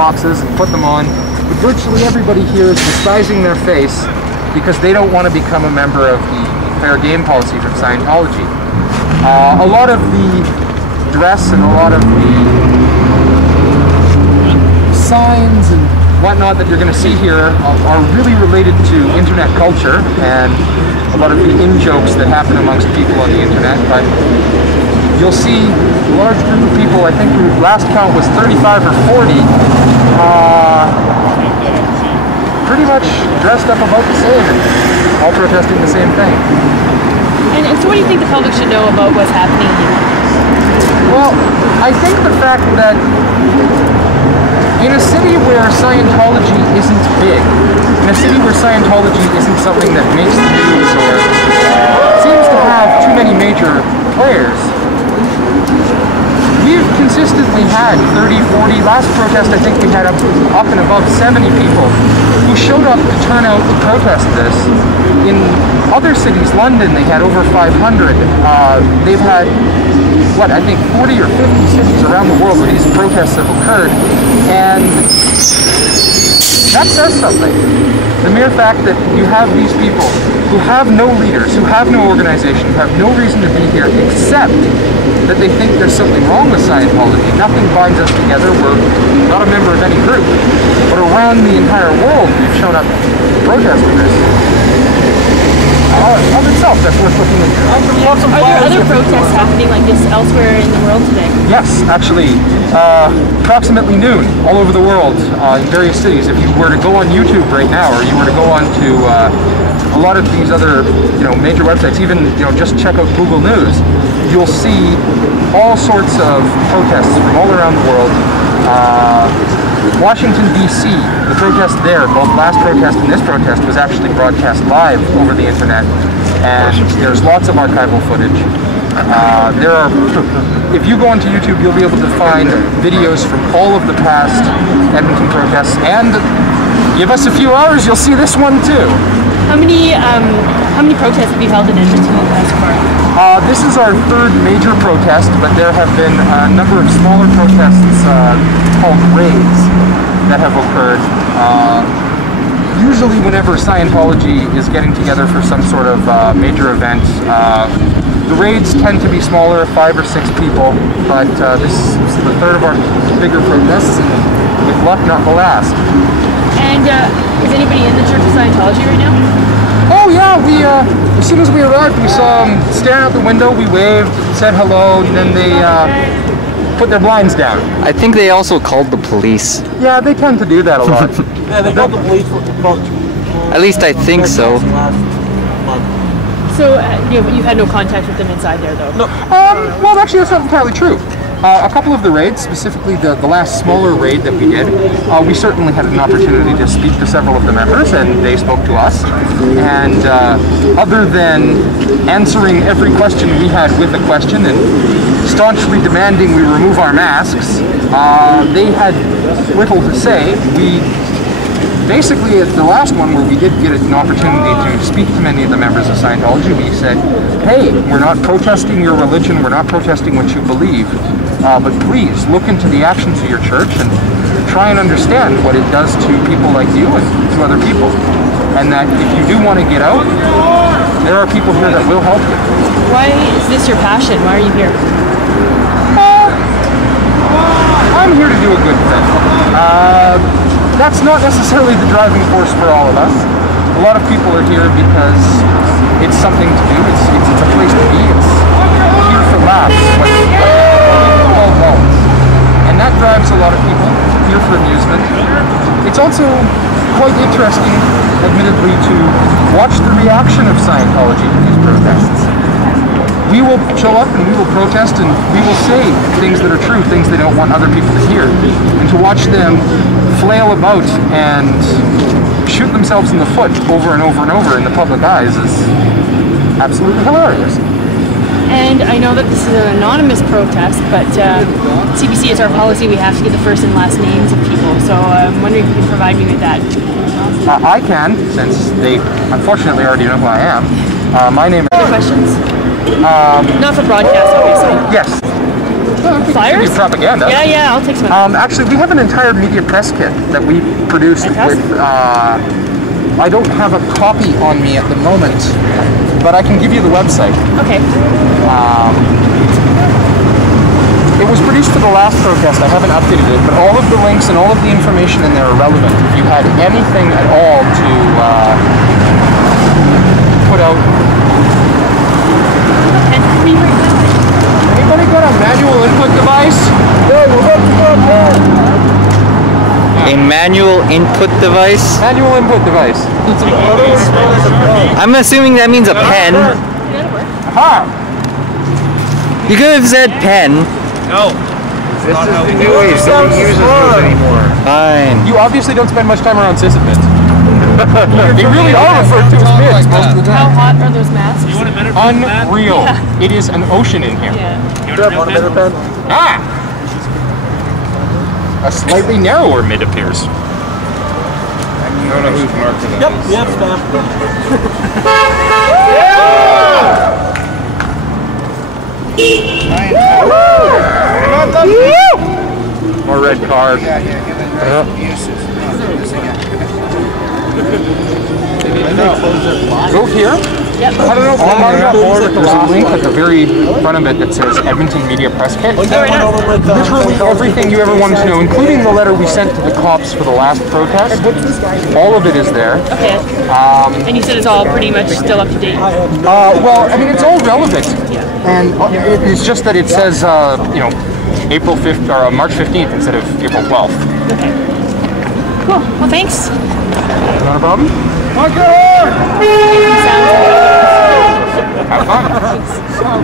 boxes and put them on. But virtually everybody here is disguising their face because they don't want to become a member of the fair game policy from Scientology. A lot of the dress and a lot of the signs and whatnot that you're going to see here are really related to internet culture and a lot of the in-jokes that happen amongst people on the internet. But you'll see a large group of people, I think the last count was 35 or 40, pretty much dressed up about the same and all protesting the same thing. And so what do you think the public should know about what's happening here? Well, I think the fact that in a city where Scientology isn't big, in a city where Scientology isn't something that makes the news or seems to have too many major players, we've consistently had 30, 40, last protest I think we had up and above 70 people who showed up to turn out to protest this. In other cities, London, they had over 500. They've had, what, I think 40 or 50 cities around the world where these protests have occurred, and that says something. The mere fact that you have these people who have no leaders, who have no organization, who have no reason to be here except that they think there's something wrong with Scientology. Nothing binds us together. We're not a member of any group. But around the entire world, we've shown up protesting this. Of itself, that's worth looking into. Are there other protests happening like this elsewhere in the world today? Yes, actually. Approximately noon, all over the world, in various cities. If you were to go on YouTube right now, or you were to go on to a lot of these other, major websites, even, just check out Google News, you'll see all sorts of protests from all around the world. Washington, D.C., the protest there, both last protest and this protest, was actually broadcast live over the internet, and there's lots of archival footage. If you go onto YouTube, you'll be able to find videos from all of the past Edmonton protests, and give us a few hours, you'll see this one too. How many protests have you held in Edmonton so far? This is our third major protest, but there have been a number of smaller protests called raids that have occurred. Usually whenever Scientology is getting together for some sort of major event, the raids tend to be smaller, 5 or 6 people, but this is the third of our bigger protests, and with luck, not the last. And is anybody in the Church of Scientology right now? Oh yeah, we as soon as we arrived, we saw them staring out the window, we waved, said hello, and then they put their blinds down. I think they also called the police. Yeah, they tend to do that a lot. Yeah, they called the police for at least I think so. So you've had no contact with them inside there, though? No. Well, actually, that's not entirely true. A couple of the raids, specifically the last smaller raid that we did, we certainly had an opportunity to speak to several of the members, and they spoke to us. And other than answering every question we had with a question and staunchly demanding we remove our masks, they had little to say. We basically, at the last one where we did get an opportunity to speak to many of the members of Scientology, we said, hey, we're not protesting your religion, we're not protesting what you believe, but please look into the actions of your church and try and understand what it does to people like you and to other people. And that if you do want to get out, there are people here that will help you. Why is this your passion? Why are you here? I'm here to do a good thing. That's not necessarily the driving force for all of us. A lot of people are here because it's something to do, it's a place to be, it's here for laughs, all balls. And that drives a lot of people here for amusement. It's also quite interesting, admittedly, to watch the reaction of Scientology to these protests. We will show up and we will protest and we will say things that are true, things they don't want other people to hear. And to watch them flail about and shoot themselves in the foot over and over and over in the public eyes is absolutely hilarious. And I know that this is an anonymous protest, but CBC, it's our policy, we have to get the first and last names of people. So I'm wondering if you can provide me with that. I can, since they unfortunately already know who I am. My name is... Other questions? Not for broadcast, obviously. Yes. Flyers? Give you propaganda. Yeah, yeah, I'll take some. Actually, we have an entire media press kit that we produced Fantastic. with. I don't have a copy on me at the moment, but I can give you the website. Okay. It was produced for the last protest. I haven't updated it, but all of the links and all of the information in there are relevant. If you had anything at all to put out. Anybody got a manual input device? A manual input device? Manual input device. I'm assuming that means a pen. Aha! You could have said pen. No. This is the new age. Nobody uses those anymore. Fine. You obviously don't spend much time around sysadmins. They really are referred to as mids most of the How time. hot are those masks? You want a better pen, Matt? Unreal. It is an ocean in here. Yeah. You want a real pen? Ah! A slightly narrower mid appears. I don't know who's marking it. Yep, stamp. More red card. Yeah, give it uses. Go here. Yep. I don't know if there's a link at the very front of it that says Edmonton Media Press Kit. Literally everything you ever wanted to know, including the letter we sent to the cops for the last protest. All of it is there. Okay. And you said it's all pretty much still up to date. Well, I mean, it's all relevant. And it's just that it says, you know, April 5th or March 15th instead of April 12th. Okay. Cool. Well, thanks. Not a problem? Have fun.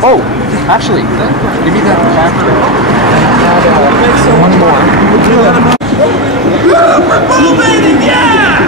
Oh, actually, give me that pack. One more. We're moving! Yeah!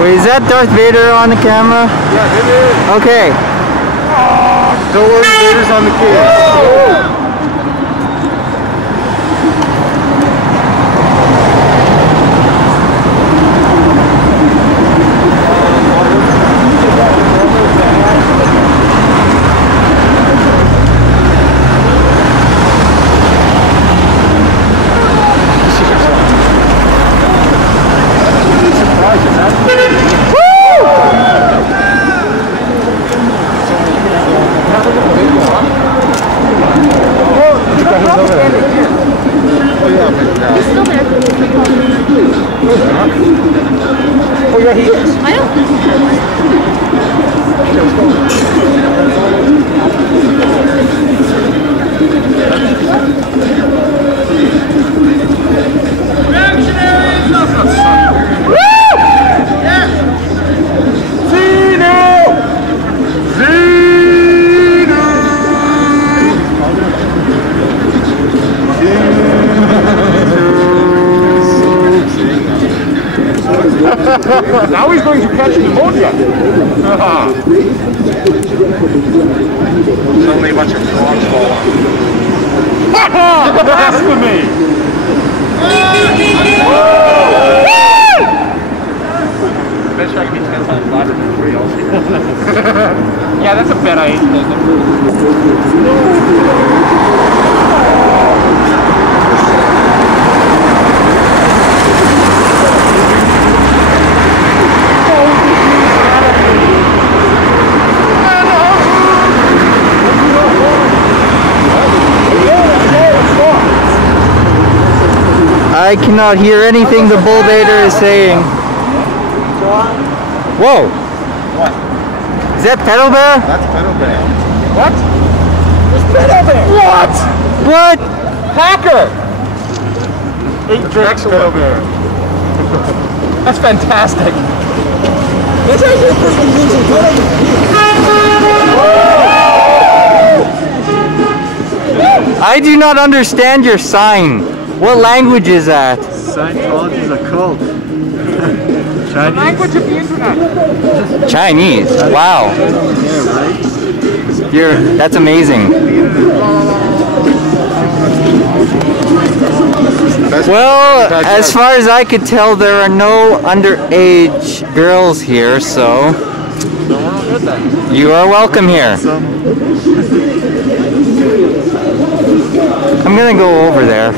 Wait, is that Darth Vader on the camera? Yeah, it is. Okay. Don't worry, Vader's on the case. Oh yeah, he is. I Now he's going to catch pneumonia. There's only a bunch of frogs falling. Blasphemy! Bet you I can be 10 times louder than everybody else here. Yeah, that's a bet I I cannot hear anything the Bull Vader is saying. Whoa! What? Is that Pedal Bear? That's Pedal Bear. What? What? What? Hacker! That's Pedal Bear. That's fantastic. I do not understand your sign. What language is that? Scientology is a cult. Chinese. Language of the internet. Chinese. Wow. Yeah, right? That's amazing. Well, as far as I could tell, there are no underage girls here, so you are welcome here. I'm gonna go over there.